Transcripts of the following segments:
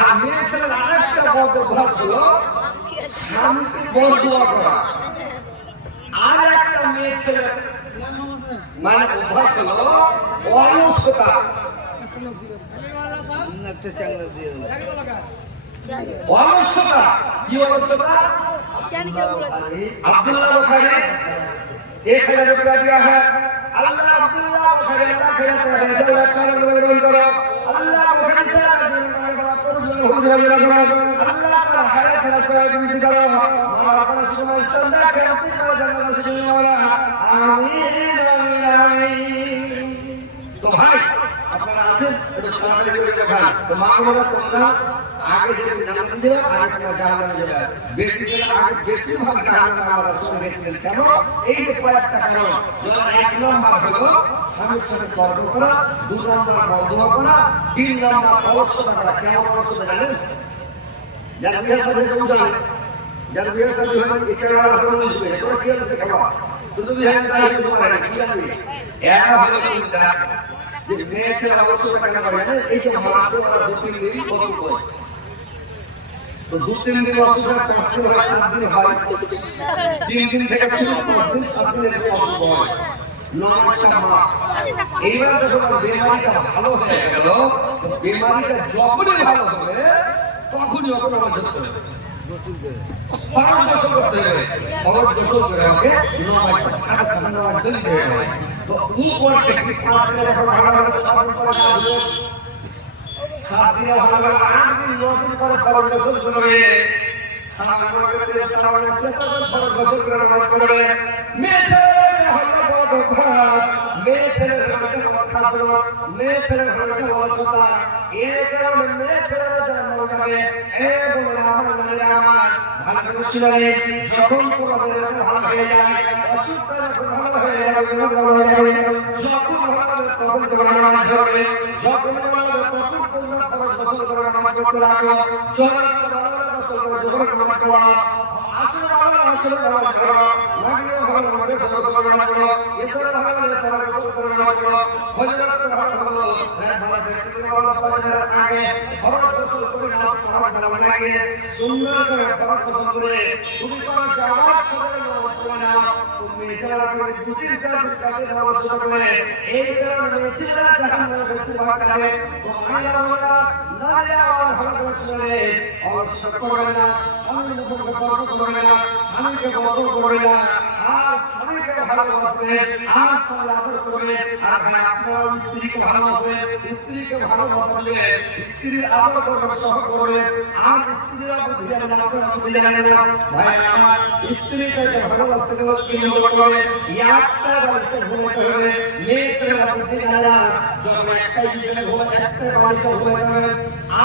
আর মেয়ে ছেলের আরেকটা বদ অভ্যাস হলো স্বামীকে বদদোয়া করা। আর একটা মেয়ে ছেলের মানে অভ্যাস হলো অলসতা। অলসতা কি অলসতা? अब्दुल्ला बुखारी 1000 रुपया दिया है। अल्लाह अब्दुल्ला बुखारी अल्लाह खैर करे, चलो अच्छा लोग करो। अल्लाह बुखारी से अल्लाह का खैर खैर करे बिनती करो। हमारा अपना सुना इस्तेंदा के अपनी तरह जन्नत से मौला आमीन आमीन आमीन। तो भाई আপনারা আছেন একটু তাড়াতাড়ি করে দেখান। তো মা বাবা তোমরা আগে যে জান্নাতে যাবে আগে তোমরা জাহান্নামে যাবে। বেশি ছেলে আগে বেশি ভাগ জাহান্নামে আল্লাহ রাসূল বলেছিলেন। কেন? এই যে কয়েকটা কারণ। যেমন এক নাম্বার হলো স্বামীর সাথে তর্ক করা, দুই নাম্বার বদদোয়া করা, তিন নাম্বার অলসতা করা। কেমন অলসতা জানেন? যার বিয়ে শাদী কেমন জানেন? যার বিয়ে শাদী হয় ইচ্ছা আল্লাহ করে বুঝবে তোরা কি আছে খাওয়া তুমি বিয়ে দাঁড়িয়ে বুঝতে পারে কি জানি একা হলো কোনটা যে মেয়ে ছেলে অলসতা কেন করে জানেন? এই যে মাসে ওরা 2-3 দিন কষ্ট করে, তো 2-3 দিন অসুবিধা 5 দিন হয় 7 দিন হয়, 3 দিন থেকে শুরু 5 দিন 7 দিনের কষ্ট হয়। নমস্কার মা এইবার যখন বেমারিটা ভালো হয়ে গেল, তো বেমারিটা যখনই ভালো হবে তখনই ওকে নামাজ পড়তে হবে, ফরজ গোসল করতে হবে। ফরজ গোসল করে ওকে নামাজ সাথে নামাজ দিতে হবে। তো ও করছে কি 5 দিনের পর ভালো হবে, 6 দিন পরে আসবে, 7 দিনে ভালো হবে, 8 দিন 9 দিন পরে ফরজ গোসল করবে। সালাম করতে সালাম করতে ফরজ গোসল করে নামাজ পড়বে। মেয়ে ছেলে হলো বড় অভ্যাস, মেয়ে ছেলে হলো অভ্যাস, মেয়ে ছেলে হলো অলসতা। এই কারণে মেয়ে ছেলেরা জান্নাতে যাবে। এ বলে আমার নারীরা আমার ভালো করে শুনে, যখন তোমাদের ভালো হয়ে যায়, অসুখটা যখন ভালো হয়ে যাবে, যখন ভালো হবে তখন তোমরা নামাজ পড়বে, যখন ভালো হবে তখন তোমরা ফরজ গোসল করে নামাজ পড়তে লাগো। যখন ভালো গোসল করে যখন নামাজ পড়ো, আসলে ভালো আসলে নামাজ পড়ো, মাগরিব ভালো মাগরিব গোসল করে নামাজ পড়ো, এসর ভালো এসর গোসল করে নামাজ পড়ো, ফজর ভালো ভালো রাত ভালো দেখতে ভালো ফজরের আগে ফরজ গোসল করে নামাজ সালাত নামাজ আগে সুন্নাত করে ফরজ গোসল করে তুমি তোমার জামাত করে নামাজ পড়ো না, তুমি এছাড়া করে দুটি চার কাটে নামাজ শুরু করে। এই কারণে এছাড়া জাহান্নামে বেশি ভাগ যাবে। তো আল্লাহ নারী আমার ভালো করে শুনে অলসতা করবে না, স্বামীর মুখে তর্ক করবে না, স্বামীকে বড় করবে না, আর স্বামীকে ভালোবাসবে, আর স্বামীর আদর করবে। আর ভাই আপনারা স্ত্রীকে ভালোবাসবে, স্ত্রীকে ভালোবাসবে, স্ত্রীর আদর করবে, সহ করবে। আর স্ত্রীরা বুদ্ধি জানে না, আপনারা বুদ্ধি জানেন না। ভাই আমার স্ত্রীকে ভালোবাসতে গেলে কি করতে হবে? একটা বালিশে ঘুমাতে হবে। মেয়ে ছেলেরা বুদ্ধি জানে না, যখন একটা ছেলে ঘুমায় একটা বালিশে ঘুমাতে হবে।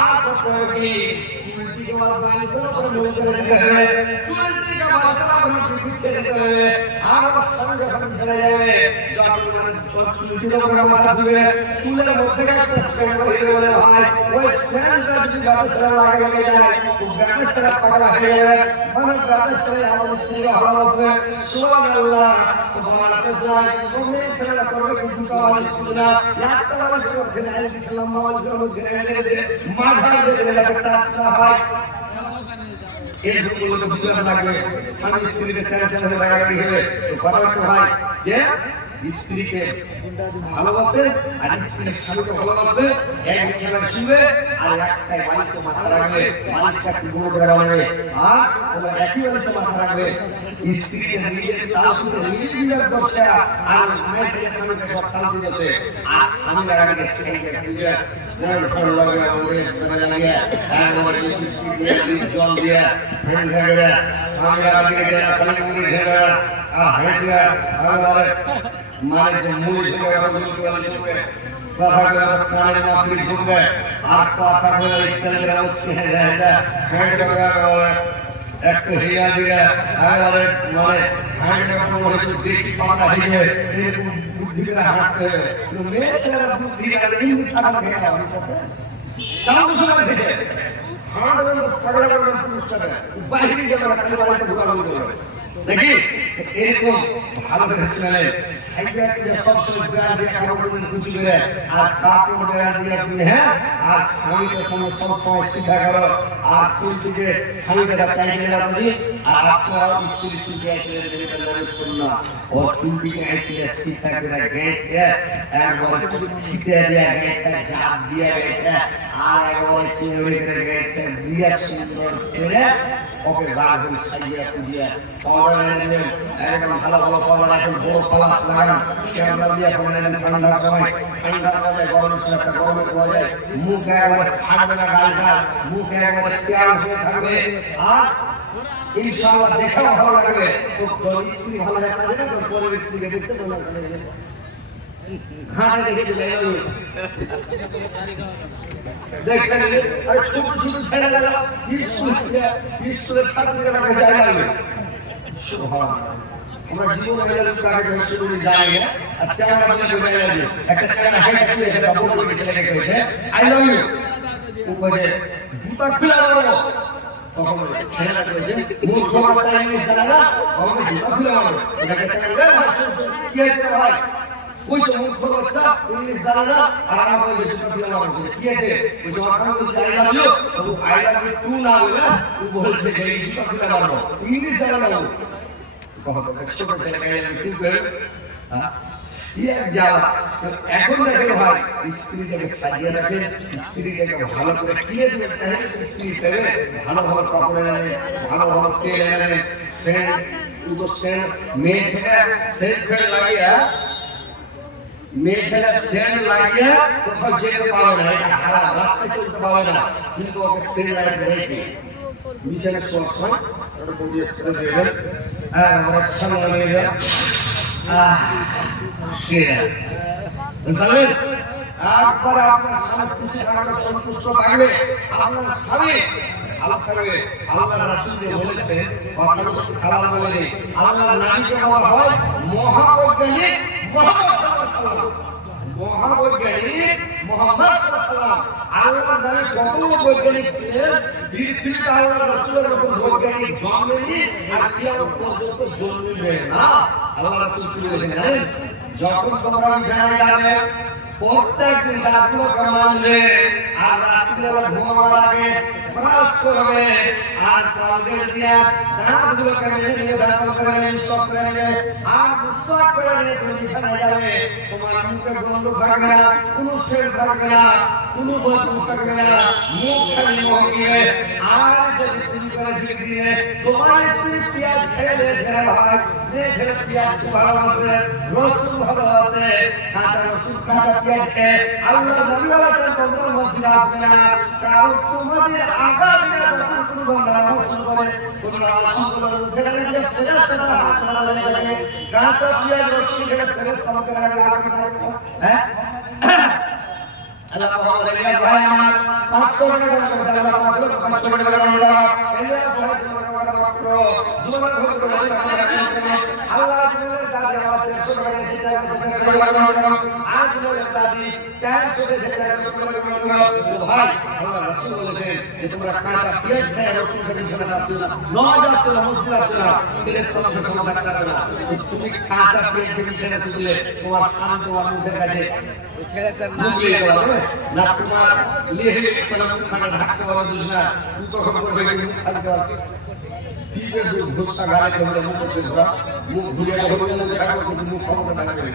আর করতে হবে কি চুলটিকে বালিশের উপরে ঝুলে দিতে হবে, চুলটিকে বালিশের উপরে পিছিয়ে দিতে হবে। আর স্বামী যখন ছেড়ে যাবে, যখন চুলটিকে উপরে মাথা দিবে, চুলের মধ্যে একটা স্ট্যান্ড হয়ে গেলে ভাই ওই স্ট্যান্ডটা যদি বালিশটা লাগে যায়, তো বালিশটা পাগলা হয়ে যাবে। মানে বালিশটা আমার স্ত্রীকে ভালোবাসবে, সুবহানাল্লাহ। তো বালিশের সময় তুমি ছেলেরা করবে কি দুটো বালিশ দিবে না, একটা বালিশের মধ্যে ঢেলে দিচ্ছে, লম্বা বালিশের মধ্যে ঢেলে দিচ্ছে, মাঝখানে দিয়ে দিলে একটা আচ্ছা হয়। এই গুলো তো বিপদ লাগবে, স্বামী স্ত্রীকে টেনশন লাগাতে হবে। তো কথা হচ্ছে ভাই যে স্ত্রীকে ভালোবাসে আর স্ত্রী স্বামীকে ভালোবাসবে, এক ছেলে শুবে আর একটাই বালিশে মাথা রাখবে, বালিশটা গুঁড়ো করে রাখবে, আর তোমরা একই বালিশে মাথা রাখবে। স্ত্রীকে নিজে চাল দিতে নিজে দিবে দশটা, আর মেয়ে থেকে স্বামীকে সব চাল দিতেছে, আর স্বামী লাগাবে সেখানে দিবে স্নান করে লাগাবে, ওরে স্নান লাগে একবারে স্ত্রী দিয়ে জল দিয়ে ফেল ফেলে স্বামী লাগাবে দিয়ে পানি মুড়ি ঢেলে আর হেঁটে আর মানে যে মুড়ি ঢেলে মুড়ি ঢেলে কথা কথা কানে না পিড়ি ঢুকবে আর কথা বলে স্টাইলের অবস্থা হয়ে যায় হেঁটে করে একটু হিয়া দিয়ে আর মানে হাঁটতে কত বড় দেখি পাতা হয়ে এর বুদ্ধি করে হাঁটতে হবে। মেয়ে ছেলেরা বুদ্ধি আর এই মুঠাটা খেয়ে যাবে চালু সময় ভেজে হাঁটবেন পাগলা করবেন পুরুষটাকে বাইরে যাবে না, খালি বাড়িতে ঢোকানো করবে। নাকি এরকম ভালো করে শুনে সাইকেলকে সবসময় বেড়া দিয়ে কাপড় কুচি করে আর কাপড় বেড়া দিয়ে আপনি হ্যাঁ আর স্বামীকে সবসময় শিক্ষা করো আর চুলটিকে স্বামীকে টাইটে রাখো দিন আর আপনারা স্ত্রী চুলকে আসলে দেবেন না শুননা ও চুলটিকে আসলে শিক্ষা করে গেটে একবার ঠিকতে দেয়া গেটে জাত দিয়া গেটে আর একবার চিংড়ি করে গেটে দিয়া সুন্দর করে ওকে রাগ করে সাজিয়ে পুজিয়ে পাউডার এনে দিলেন একদম ভালো ভালো পাউডার এখন বড় পালাস লাগান ক্যামেরা দিয়ে করে নেন ঠান্ডার সময় ঠান্ডার মধ্যে গরমের সময় একটা গরমে পাওয়া যায় মুখ একবারে ফাটবে না গালটা মুখ একবারে তেল হয়ে থাকবে আর ইনশাআল্লাহ দেখাও ভালো লাগবে তো তোর স্ত্রী ভালো আছে না তোর পরের স্ত্রীকে দেখছে তো ঘাটে দেখে দিলে দেখে নিলে আরে ছোট ছোট ছেলেরা স্কুলের ছাত্রীরা কাছে যাবে আমরা জীবন মেলার কাছে শুরু যাই না আর চ্যানেল আমাদের হয়ে যাবে একটা চ্যানেল হাইট করে এটা বড় করে ছেলে করেছে আই লাভ ইউ উপরে জুতা খুলে মারো তখন ছেলেরা করেছে মূর্খ বাচ্চা ইংলিশ জানে না তখন জুতা খুলে মারো এটা চ্যানেল কি হয়েছে ভাই ওই যে মূর্খ বাচ্চা ইংলিশ জানে না আর আমার বলে জুতা খুলে মারো কি আছে ওই যে আমার বলছে আই লাভ ইউ তো আই লাভ ইউ টু না বলে ও বলছে যে জুতা খুলে মারো ইংলিশ জানে না बहुत ছোট ছেলে গায়ে টু করে ये জ্বালা এখন দেখো ভাই স্ত্রীটাকে সাজিয়ে রাখেন স্ত্রীটাকে ভালো করে কিনে দিবেন তাহলে স্ত্রী দেবে ভালো ভালো কাপড় এনে ভালো ভালো তেল এনে সেন্ট তো সেন্ট মেয়ে ছেলে সেন্ট লাগিয়ে মেয়ে ছেলে সেন্ট লাগিয়ে কোথাও যেতে পারবে না এটা হারা রাস্তায় চলতে পারবে না কিন্তু ওকে সেন্ট লাগিয়ে রেখে বিছানে শোয়ার সময় ওটা বডি স্প্রে দেবেন হ্যাঁ আমরা সামনে নিয়ে যাও বুঝলেন একবার আপনার স্বামী খুশি থাকবে সন্তুষ্ট থাকবে আপনার স্বামী ভালো থাকবে আল্লাহ রাসূল যে বলেছে কথাটা খারাপ বলেনি আল্লাহর নামকে বলা হয় মহাবৈজ্ঞানিক মুহাম্মদ সাল্লাল্লাহু আলাইহি ওয়াসাল্লাম মহাবৈজ্ঞানিক মুহাম্মদ সাল্লাল্লাহু আলাইহি ওয়াসাল্লাম আল্লাহর নামে কতগুলো বৈজ্ঞানিক ছিলেন পৃথিবীতে আল্লাহর রাসূলের মতো বৈজ্ঞানিক জন্মেনি আর কিয়ামত পর্যন্ত জন্মবে না আল্লাহ রাসূল কি বলেছেন জানেন যখন তোমরা বিছানায় যাবে প্রত্যেকদিন দাঁতগুলোকে মানবে আর রাত্রিবেলা ঘুমাবার আগে ব্রাশ করবে আর কলগেট দিয়ে দাঁতগুলোকে মেজে দিয়ে দাঁতগুলোকে মিশক করে নেবে আর মিশক করে নিয়ে তুমি বিছানায় যাবে তোমার মুখে গন্ধ থাকবে না কোনো সেন্ট থাকবে না কোনো বদবু থাকবে না মুখ খালি মহকিয়ে আর যদি তুমি করে ঝিঁক দিয়ে তোমার স্ত্রী পেঁয়াজ খেয়ে দিয়েছে ভাই মেয়ে ছেলে পেঁয়াজ খুব ভালোবাসে রসুন ভালোবাসে কাঁচা রসুন কাঁচা পেঁয়াজ খেয়ে আল্লাহ নবী বলেছেন তোমরা মসজিদে আসবে না কারণ তোমাদের আঘাত দিয়ে যখন কোনো বান্দা রসুন করে তোমরা রসুন করে উঠে গেলে যে ফেরেশতারা হাত ধরা যাবে কাঁচা পেঁয়াজ রসুন খেলে ফেরেশতারা করে লাগবে হ্যাঁ আল্লাহ মুহাম্মদ আলাইহি ভাই আমার 500 টাকা দান করে যারা 500 টাকা দান করে ইলিয়াস ভাই টাকা মাত্র জীবনের ভোগ করে আল্লাহ জিনের দাদি আমার 400 টাকা দিয়েছে 400 টাকা আজ জিনের দাদি 400 দিয়েছে 400 টাকা ভাই আল্লাহ রাসূল বলেছেন যে তোমরা কাঁচা পেঁয়াজ খেয়ে রসুন খেয়ে বিছানায় আসছো না নামাজ আসছো না মসজিদ আসছো না ফেরেশতাদের সামনে ডাকতে না তুমি কাঁচা পেঁয়াজ খেয়ে বিছানায় শুলে তোমার সামনে তোমার মুখের কাছে ছেলেটার নাম লিখে যাবে না তোমার লিখে কলম খানা ঢাকতে পারবে দুজনা তখন করবে মুখ খালি টিপে গুসা গালে করে মুখ করে মুখ ঘুরিয়ে যখন মুখ দেখাবো কিন্তু মুখ ক্ষমতা থাকবে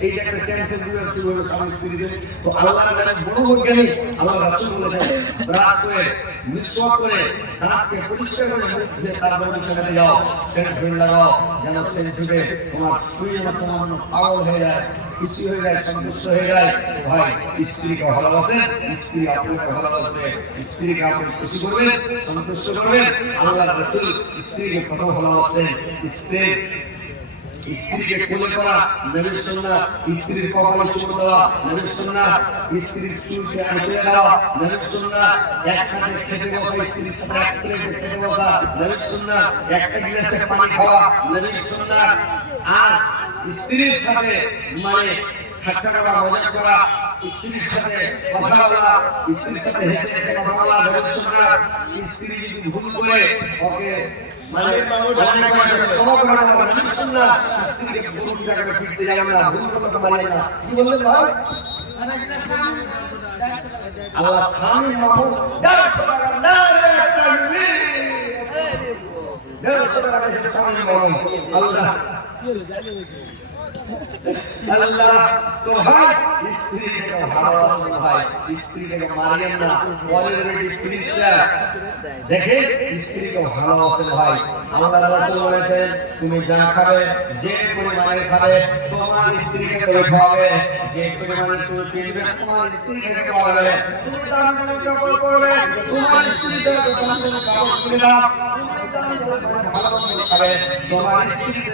এই যে একটা টেনশন দিয়ে শুরু হলো স্বামী স্ত্রীদের তো আল্লাহর নামে বড় বৈজ্ঞানিক আল্লাহ রাসূল বলেছেন ব্রাশ করে মিসওয়াক করে দাঁতকে পরিষ্কার করে মুখ ধুয়ে তারপর বিছানাতে যাও সেন্ট ফেল লাগাও যেন সেন্ট ছুটে তোমার স্ত্রী যেন তোমার পাগল হয়ে যায় খুশি হয়ে যায় সন্তুষ্ট হয়ে যায় ভাই স্ত্রীকে ভালোবাসেন স্ত্রী আপনাকে ভালোবাসে স্ত্রীকে আপনি খুশি করবেন সন্তুষ্ট করবেন আল্লাহ রাসূল স্ত্রীকে কত ভালোবাসেন স্ত্রীকে কোলে করা নবীর সুন্নাত স্ত্রীর কপালে চুমু দেওয়া নবীর সুন্নাত স্ত্রীর চুলকে আঁচড়ে দেওয়া নবীর সুন্নাত একসাথে খেতে বসা স্ত্রীর সাথে এক প্লেটে খেতে বসা নবীর সুন্নাত একটা গ্লাসে পানি খাওয়া নবীর সুন্নাত আর স্ত্রীর সাথে মানে ঠাট্টা করা মজা করা স্ত্রীর সাথে কথা বলা, স্ত্রীর সাথে হেসে হেসে কথা বলা, গল্প শোনা। স্ত্রী যদি ভুল করে ওকে স্ত্রীকে ভুল করে পিটতে যাবেন না, ভুল কথা বলবেন না। কি বললেন ভাই? আল্লাহ স্বামীর মামুন 150 টাকা না আল্লাহ তো ভাই স্ত্রীকে ভালোবাসেন ভাই, স্ত্রীকে মারিয়েন না। অলরেডি প্রিন্সা দেখে স্ত্রীকে ভালোবাসেন ভাই। আল্লাহ রাসূল বলেছেন তুমি যা খাবে, যে পরিমাণে খাবে তোমার স্ত্রীকে তুমি খাওয়াবে, যে পরিমাণে তুমি পিবে তোমার স্ত্রীকে খাওয়াবে। তুমি দান কাপড় পরবে, তোমার স্ত্রীকে কাপড় কিনে দাও। তুমি দান ভালোবাসা খাবে, তোমার স্ত্রীকে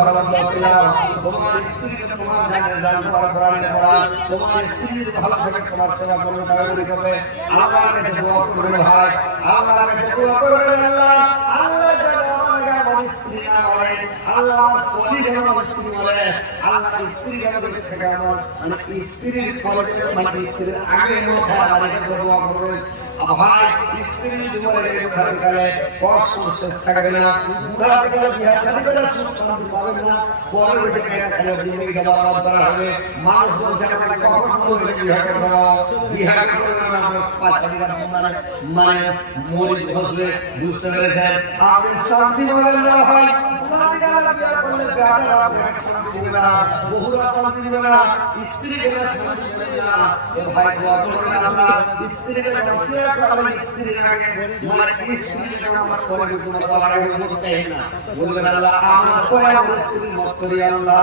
ভালোবাসা দাও। তোমার স্ত্রীকে তোমার জানের জান তোমার কোরআনে পড়া, তোমার স্ত্রী যদি ভালো থাকে তোমার সেবা করবে, তাড়াতাড়ি করবে। আল্লাহর কাছে দোয়া করবেন ভাই, আল্লাহর কাছে দোয়া করবেন। আল্লাহ যেন আমাকে আমার স্ত্রী না বলে, আল্লাহ আমার কলি যেন আমার স্ত্রী বলে, আল্লাহ স্ত্রী যেন বেঁচে থাকে আমার, মানে স্ত্রীর ফলে মানে স্ত্রীর আগে মধ্যে আমার কাছে দোয়া করবেন। ভাই স্ত্রী জীবনে উঠাতে কষ্ট শেষ থাকবে না, বুড়া থেকে বিয়ে শাদী করে সুখ শান্তি পাবেন না, পরে উঠে খেলে জিন্দগি বরবাদ করা হবে। মানুষ বলছে আমরা কখন বলে বিয়ে করে দেবো, বিয়ে করে না 5 হাজার মানে মরিচ ঘষবে। বুঝতে পেরেছেন? আপনি শান্তি পাবেন না ভাই। বুড়া থেকে বিয়ে করলে বেটারা আপনাকে শান্তি দিবে না, বহুরা শান্তি দিবে না, স্ত্রীকে শান্তি দিবে না। ভাই দোয়া করবেন আল্লাহ স্ত্রীকে বাঁচিয়ে রাখবেন। স্ত্রীর আগে মানে স্ত্রীকে আমার পরে তোমার বলার আগে মত চাই না, বলবেন আল্লাহ আমার পরে আমার স্ত্রীর মত করি আল্লাহ।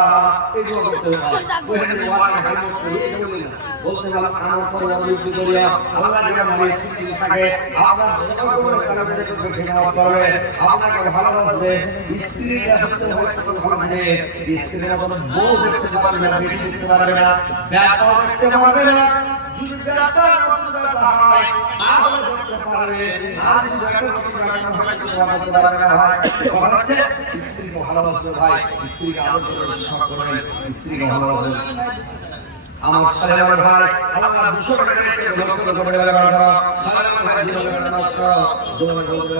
এই দোয়া করতে হয়, ওখানে বলার আগে মত করি বলবেন না, বলতে আল্লাহ আমার পরে আমি মৃত্যু করি আল্লাহ। যেন আমার স্ত্রী থাকে আপনার সেবা করে কালামে দেখে খেয়াল করবে, আপনাকে ভালোবাসবে। স্ত্রীরা হচ্ছে হয়তো ভালো জিনিস, স্ত্রীরা কোনো বউ দেখতে পারবে না, বেটি দেখতে পারবে না, ব্যাপার দেখতে পারবে না। যদি ব্যাপার হয় তাহলে দেখতে পারবে, আর যদি ব্যাপার হয় সেবা করতে পারবে না ভাই। কথা হচ্ছে স্ত্রীকে ভালোবাসবে ভাই, স্ত্রীকে আদর করে সেবা করবেন, স্ত্রীকে ভালোবাসবেন। আমার সালাম ভাই আল্লাহ 200 টাকা দিয়েছে, লক্ষ লক্ষ টাকা দাও। সালাম ভাই 200 টাকা দাও, জোরে বলতে